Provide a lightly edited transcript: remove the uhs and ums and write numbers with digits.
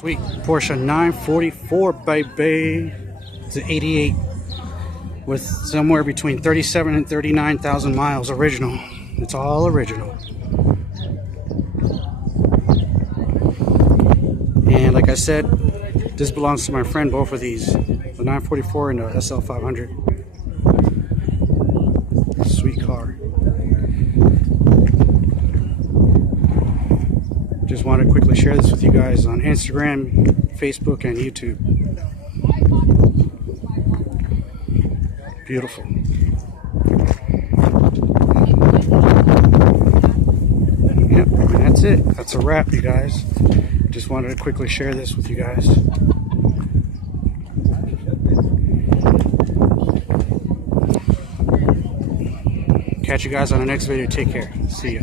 Sweet Porsche 944, baby. It's an 88 with somewhere between 37 and 39,000 miles original. It's all original. And like I said, this belongs to my friend, both of these, the 944 and the SL 500. Sweet car. Just wanted to quickly share this with you guys on Instagram, Facebook, and YouTube. Beautiful. Yep, and that's it. That's a wrap, you guys. Just wanted to quickly share this with you guys. Catch you guys on the next video. Take care. See ya.